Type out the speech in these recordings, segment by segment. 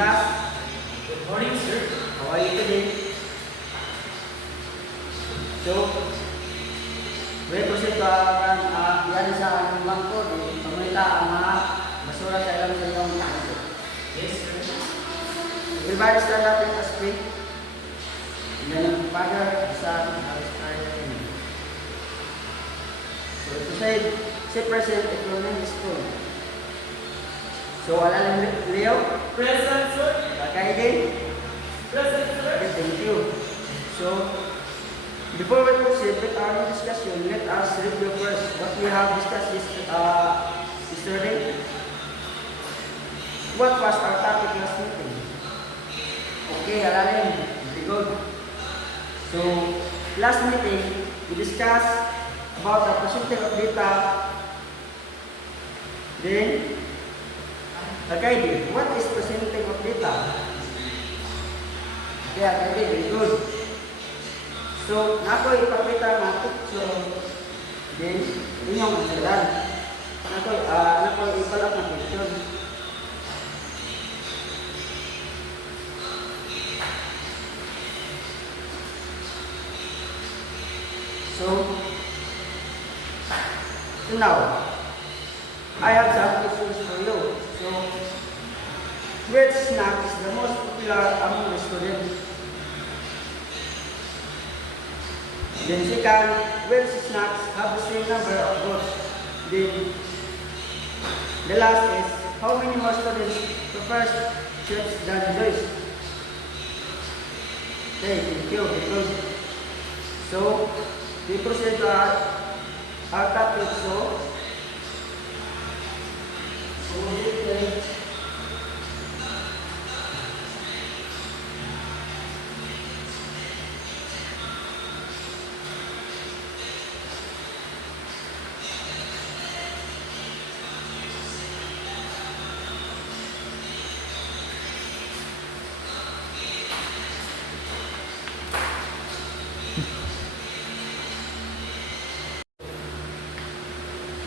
class. Good morning, sir. How are you today? So, we proceed to yan sa aming bangko. Pamilita ang mga basura sa ilang sa iyong bangko. Yes, sir. Everybody stand up and speak. In the name of the Father, the Son, and the Holy Spirit. Amen. So, to say present if your name is full. So, Alan Leo, Present, sir. Kakaidin. Present, sir. Okay, thank you. So, before we proceed with our discussion, let us review first what we have discussed yesterday. What was our topic last meeting? Okay, Alan, very good. So, last meeting, we discussed about the percentage of data. Then, Akaidi, what is percentage of data? Okay, Akaidi, very good. So, nako ipakita ng picture. Then, inyong ansaran. Nako ipalap ng picture. So now, I have some questions for you. So, which snack is the most popular among the students? Then second, which snacks have the same number of votes? Then the last is, how many more students prefer chips than juice? Okay, thank you. Very good. So, we proceed to our topic. So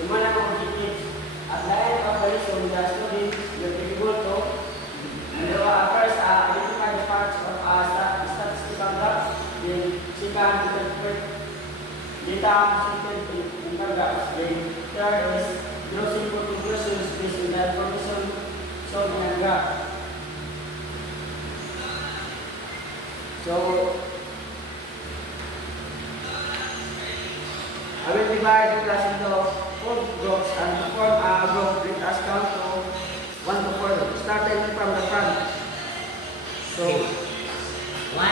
Sumala ng objectives at lahat ng operation the students will be able to first identify the parts of statistical graphs, then second interpret data presented in the graphs, then third is draw simple conclusions based on the information shown in the graph. So I will divide the class into 4 groups and to form a group, let us count to 1 to 4, starting from the front. So, 1,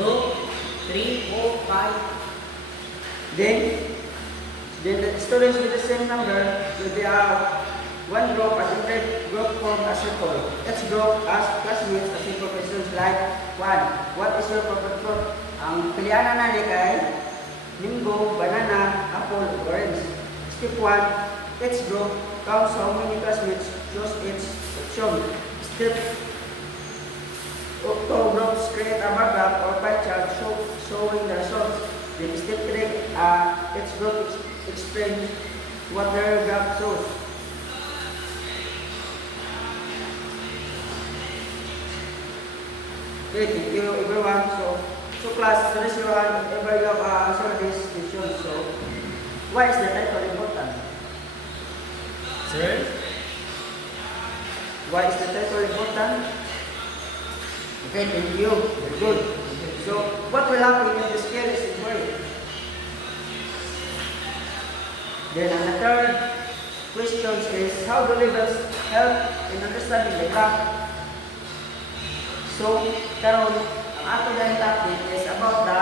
2, 3, 4, 5. then the students with the same number will be one group and the third group form a circle. Each group ask classmates a simple questions like 1. What is your favorite fruit? Ang pilihan na nani kay mango, banana, apple, orange. Step 1, each group counts how many classmates choose each option. Step 2, groups create a bar graph or pie chart showing the results. Then step 3, each group explains what their graph shows. Okay, thank you everyone. So class, raise your hand if ever you have answered this question. So, why is the title important? Sir? Why is the title important? Okay, thank you. Very good. So, what will happen if the scale is inverted? Then, the third question is, how do labels help in understanding the graph? So, karon ang ato dahil topic is about the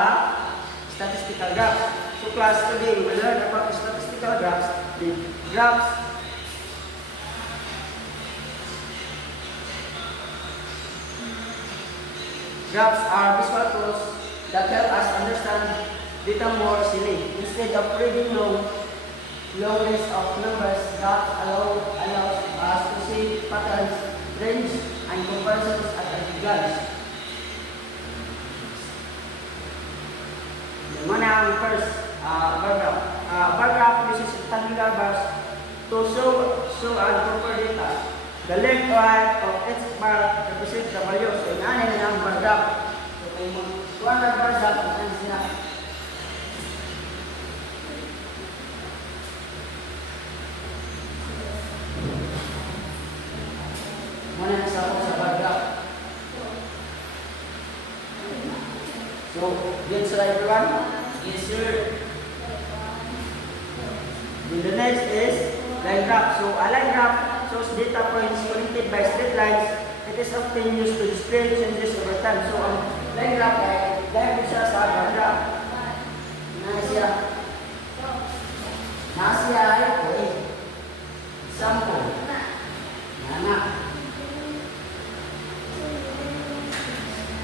statistical graphs. So class, today we will learn about the statistical graphs. The graphs are visual tools that help us understand data more easily. Instead of reading long list of numbers, that allows us to see patterns, trends, and comparisons at a glance. Muna ang first bar graph. Bar graph uses rectangular bars to show and compare data. the length or height of each bar represents the value. So, inanin na ang bar graph. So, kung magkuha na bar graph, ano siya? Muna na sa ako sa bar graph. So, yun sa everyone. Yes, sir. Then the next is line graph. So, a line graph shows data points connected by straight lines. It is often used to display changes over time. So, ang line graph ay dahil siya sa bar graph. Nasya ay sample. Nana.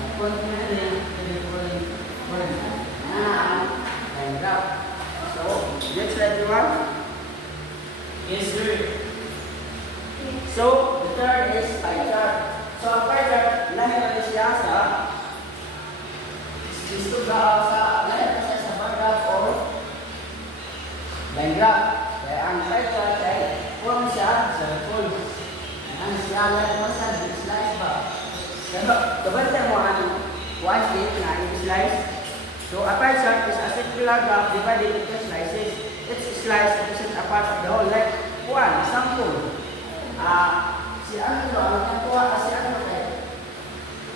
Apon na rin. Line graph. So, next everyone. Yes, sir. So, the third is pie chart. So, ang pie chart, lahat na siya sa histogram sa lahat na siya sa bar graph or line graph. Kaya ang pie chart ay form siya sa full. Ang siya lahat mo sa slice ba? Pero, kabante mo ang 1/8 na i-slice. So, a pie chart is a circular graph divided into slices. Each slice represents a part of the whole. Like, one, sample. Si ano ang nakuha kasi ano kay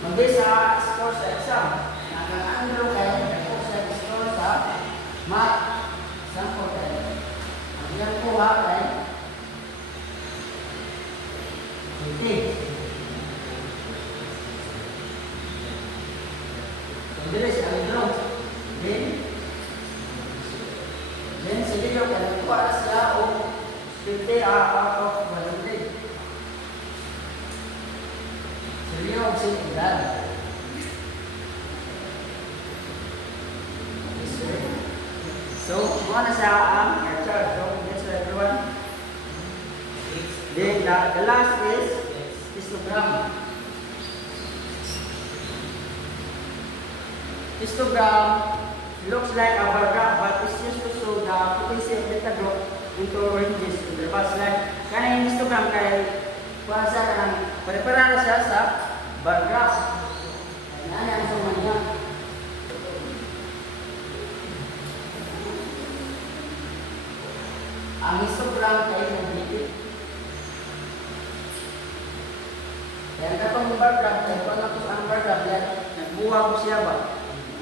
mag-base sa score sa exam. Nakang-ano kay ako sa score sa math. Sample kay. Ang yan kuha kay okay. So, dili siya ang draw. Then sige yung kaya na siya o 50 out of 100. Sige yung sinigdan. Yes, sir. So, muna na siya ang chart. So, yes, sir, everyone. Then, the last is histogram. Histogram looks like a bar graph, but it's used to show the frequency of data group into ranges in the bus. Like, kaya yung histogram kay kuha siya ka ng pare-para na siya sa bar graph. Kaya na ang suman niya. Ang histogram kay nag-dikit. Kaya katong bar graph, kaya kung natos ang bar graph, nagbuha ko siya ba?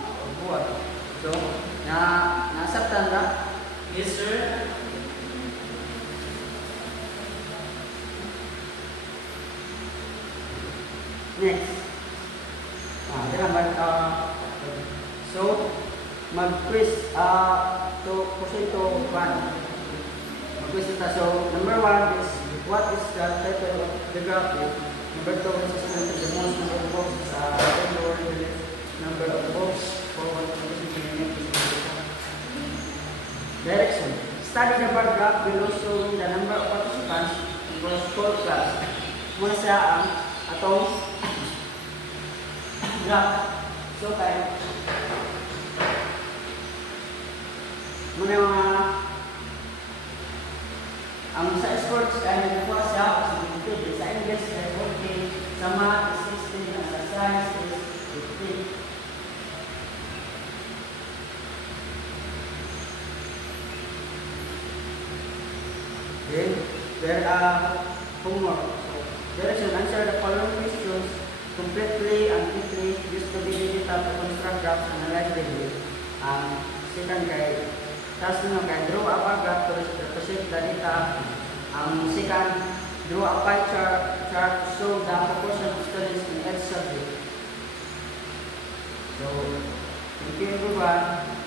Nagbuha. So, nasabtan ka? Yes, sir. Next. So, mag-quiz to proceed to one. Mag-quiz ita. So, number one is what is the title of the graphic? Number two is the most number of boxes. Number of boxes for one direction. Study the bar graph below showing the number of participants for school class. Muna siya ang atong graph. So, kaya muna yung ang sa sports ay nagkuha siya sa sa English ay 14, sa math is 16, at sa science is 15. Then, there are homework. So, direction, answer the following questions completely and quickly. Use to be digital to construct graphs and analyze the data. Second kay, task nyo kay, draw a bar graph to represent the data. Second, draw a pie chart to show the proportion of students in each subject. So, thank you everyone.